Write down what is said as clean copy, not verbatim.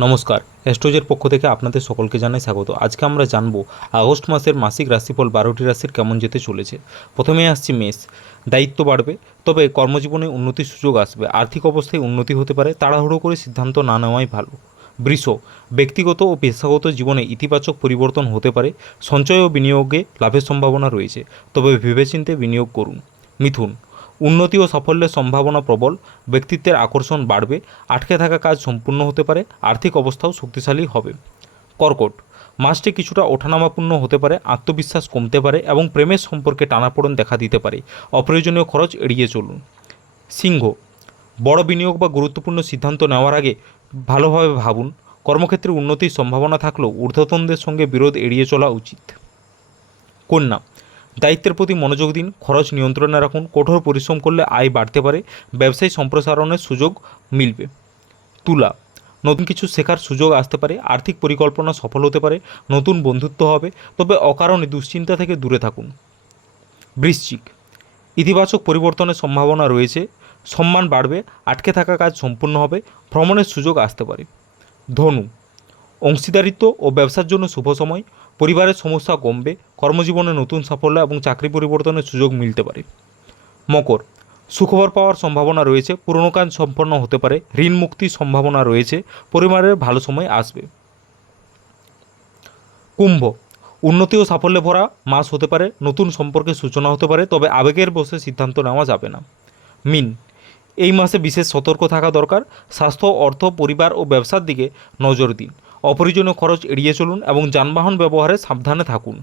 নমস্কার, অ্যাস্ট্রোলজির পক্ষ থেকে আপনাদের সকলকে জানাই স্বাগত। আজকে আমরা জানব আগস্ট মাসের মাসিক রাশিফল 12টি রাশির কেমন যেতে চলেছে। প্রথমে আসছি মেষ। দায়িত্ব বাড়বে, তবে কর্মজীবনে উন্নতির সুযোগ আসবে। আর্থিক অবস্থায় উন্নতি হতে পারে, তাড়াহুড়ো করে সিদ্ধান্ত না নেওয়াই ভালো। বৃষ। ব্যক্তিগত ও পেশাগত জীবনে ইতিবাচক পরিবর্তন হতে পারে। সঞ্চয় ও বিনিয়োগে লাভের সম্ভাবনা রয়েছে, তবে ভেবেচিন্তে বিনিয়োগ করুন। মিথুন। উন্নতি ও সাফল্যের সম্ভাবনা প্রবল। ব্যক্তিত্বের আকর্ষণ বাড়বে। আটকে থাকা কাজ সম্পূর্ণ হতে পারে। আর্থিক অবস্থাও শক্তিশালী হবে। কর্কট। মাসটি কিছুটা ওঠানামাপূর্ণ হতে পারে, আত্মবিশ্বাস কমতে পারে এবং প্রেমের সম্পর্কে টানাপোড়েন দেখা দিতে পারে। অপ্রয়োজনীয় খরচ এড়িয়ে চলুন। সিংহ। বড় বিনিয়োগ বা গুরুত্বপূর্ণ সিদ্ধান্ত নেওয়ার আগে ভালোভাবে ভাবুন। কর্মক্ষেত্রে উন্নতির সম্ভাবনা থাকলেও ঊর্ধ্বতনদের সঙ্গে বিরোধ এড়িয়ে চলা উচিত। কন্যা। দায়িত্বের প্রতি মনোযোগ দিন, খরচ নিয়ন্ত্রণে রাখুন। কঠোর পরিশ্রম করলে আয় বাড়তে পারে, ব্যবসায়ী সম্প্রসারণের সুযোগ মিলবে। তুলা। নতুন কিছু শেখার সুযোগ আসতে পারে, আর্থিক পরিকল্পনা সফল হতে পারে, নতুন বন্ধুত্ব হবে, তবে অকারণে দুশ্চিন্তা থেকে দূরে থাকুন। বৃশ্চিক। ইতিবাচক পরিবর্তনের সম্ভাবনা রয়েছে, সম্মান বাড়বে, আটকে থাকা কাজ সম্পূর্ণ হবে, ভ্রমণের সুযোগ আসতে পারে। ধনু। অংশীদারিত্ব ও ব্যবসার জন্য শুভ সময়, পরিবারের সমস্যা কমবে, কর্মজীবনে নতুন সাফল্য এবং চাকরি পরিবর্তনের সুযোগ মিলতে পারে। মকর। সুখবর পাওয়ার সম্ভাবনা রয়েছে, পুরনো কাজ সম্পন্ন হতে পারে, ঋণ মুক্তির সম্ভাবনা রয়েছে, পরিবারের ভালো সময় আসবে। কুম্ভ। উন্নতি ও সাফল্যে ভরা মাস হতে পারে, নতুন সম্পর্কের সূচনা হতে পারে, তবে আবেগের বশে সিদ্ধান্ত নেওয়া যাবে না। মিন। এই মাসে বিশেষ সতর্ক থাকা দরকার। স্বাস্থ্য, অর্থ, পরিবার ও ব্যবসার দিকে নজর দিন। অপ্রয়োজনীয় খরচ এড়িয়ে চলুন এবং যানবাহন ব্যবহারে সাবধানে থাকুন।